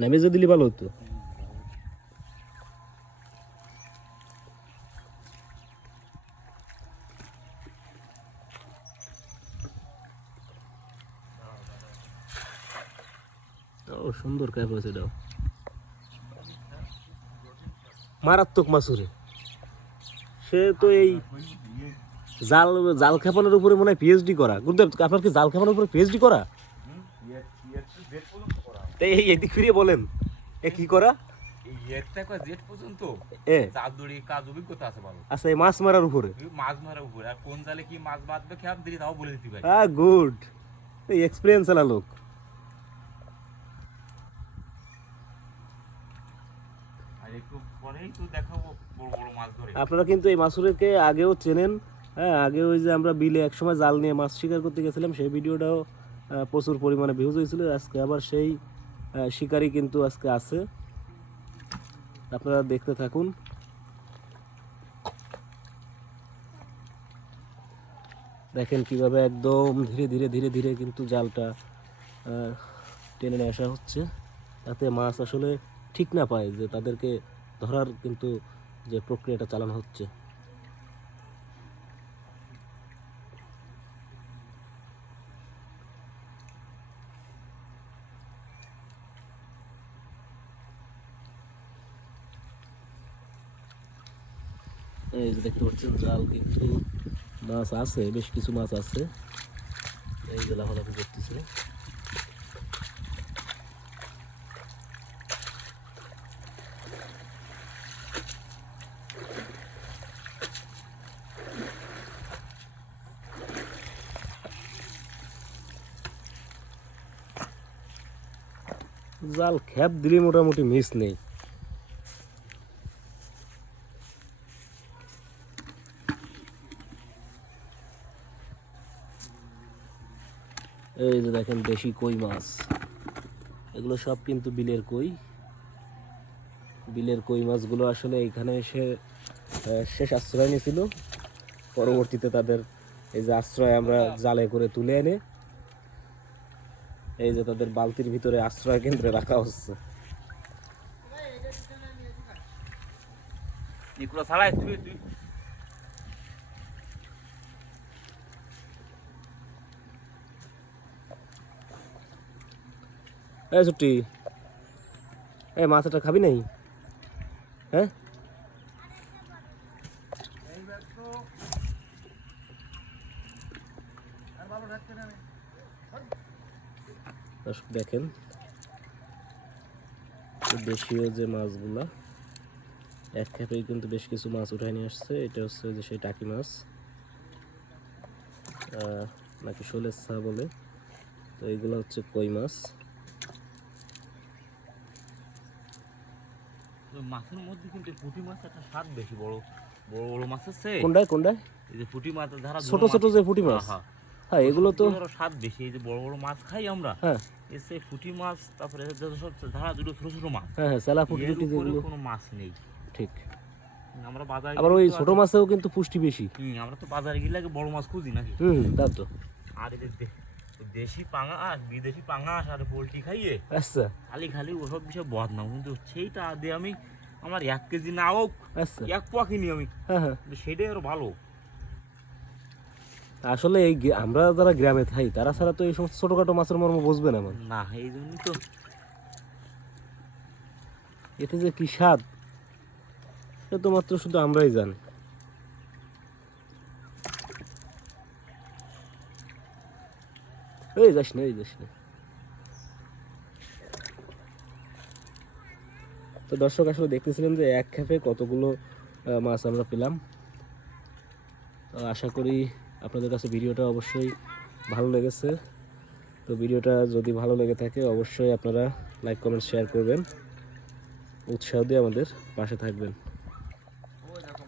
নেমে যে দিলি ভালো হতো। ও সুন্দর ক্যাপ আছে এটাও মারাত্মক মাছুরে সে তো এই জাল জাল খেপানোর উপরে মনে হয় পিএইচডি করা। গুরুদেব আপনার কি জাল খেপানোর উপরে পিএইচডি করা? তাই এই এদিক ফিরিয়ে বলেন। এ কি করা? আচ্ছা এই মাছ মারার উপরে। মাছ মারার উপরে। আর কোন জালে কি মাছ বাঁধবে খেয়াল দিলি তাও বলে দিতে পারি। হ্যাঁ গুড। এক্সপিরিয়েন্স আলা লোক। আর একটু পরেই তো দেখাবো বড় বড় মাছ ধরে। আপনারা কিন্তু এই মাছুরেকে আগেও চেনেন। হ্যাঁ আগে ওই যে আমরা বিলে একসময় জাল নিয়ে মাছ শিকার করতে গেছিলাম, সেই ভিডিওটাও প্রচুর পরিমাণে ভিউজ হয়েছিল। আজকে আবার সেই শিকারই কিন্তু আজকে আছে। আপনারা দেখতে থাকুন। দেখেন কীভাবে একদম ধীরে ধীরে ধীরে ধীরে কিন্তু জালটা টেনে নিয়ে আসা হচ্ছে। তাতে মাছ আসলে ঠিক না পায় যে তাদেরকে ধরার কিন্তু যে প্রক্রিয়াটা চালানো হচ্ছে। এই যে দেখতে পাচ্ছেন, জাল কিন্তু মাছ আছে, বেশ কিছু মাছ আছে। এই যে লাফালাফি করতেছে। জাল খ্যাপ দিলে মোটামুটি মিস নেই। এই যে দেখেন দেশি কই মাছ। এগুলো সব কিন্তু বিলের কই। বিলের কই মাছগুলো আসলে এখানে এসে শেষ আশ্রয় নিয়েছিল। পরবর্তীতে তাদের এই যে আশ্রয় আমরা জালে করে তুলে এনে, এই যে তাদের বালতির ভিতরে আশ্রয় কেন্দ্রে রাখা হচ্ছে। ছাড়াই এই ছুটি এই মাছটা খাবি নাই হ্যাঁ? দেখেন। দেশীয় যে মাছগুলা, এক খেপেই কিন্তু বেশ কিছু মাছ উঠায় নিয়ে আসছে। এটা হচ্ছে যে সেই টাকি মাছ। নাকি শোলের ছা বলে। তো এইগুলো হচ্ছে কই মাছ। মাছের মধ্যে কিন্তু পুঁটি মাছ একটা স্বাদ বেশি বড় বড় বড় মাছ আছে? কোনটায় কোনটায়? এই যে পুঁটি মাছ ধারা ছোট ছোট যে পুঁটি মাছ। হ্যাঁ, এগুলো তো স্বাদ বেশি এই যে বড় বড় মাছ খাই আমরা। হ্যাঁ। এসে পুঁটি মাছ তারপরে যত সব ধারা দুটো ছোট ছোট মাছ। হ্যাঁ হ্যাঁ স্যালা পুঁটি উপরে যেগুলো কোনো মাছ নেই। ঠিক। আমরা বাজারে আবার ওই ছোট মাছেও কিন্তু পুষ্টি বেশি। হুম, আমরা তো বাজারে গেলে আগে বড় মাছ খুঁজি নাকি? হুম তা তো। আর এদের দেশি পাঙাশ বিদেশি পাঙাশ আর পোলট্রি খাইয়ে আচ্ছা। খালি খালি ওসব বিষয়ে বদনাম কিন্তু সেইটা দিয়ে আমি আমার এক কেজি না হোক আচ্ছা। এক পোয়া কিনি আমি। হ্যাঁ হ্যাঁ। সেটাই আরও ভালো। আসলে এই আমরা যারা গ্রামে থাকি তারা ছাড়া তো এই সমস্ত ছোটখাটো মাছের মর্ম বুঝবে না না এই জন্যই তো। এতে যে কি স্বাদ সে তো মাত্র শুধু আমরাই জানি। এই যাস না, এই যাস তো দর্শক, আসলে দেখতেছিলেন যে এক খেপে কতগুলো মাছ আমরা পেলাম। তো আশা করি আপনাদের কাছে ভিডিওটা অবশ্যই ভালো লেগেছে। তো ভিডিওটা যদি ভালো লেগে থাকে, অবশ্যই আপনারা লাইক, কমেন্ট শেয়ার করবেন। উৎসাহ দিয়ে আমাদের পাশে থাকবেন।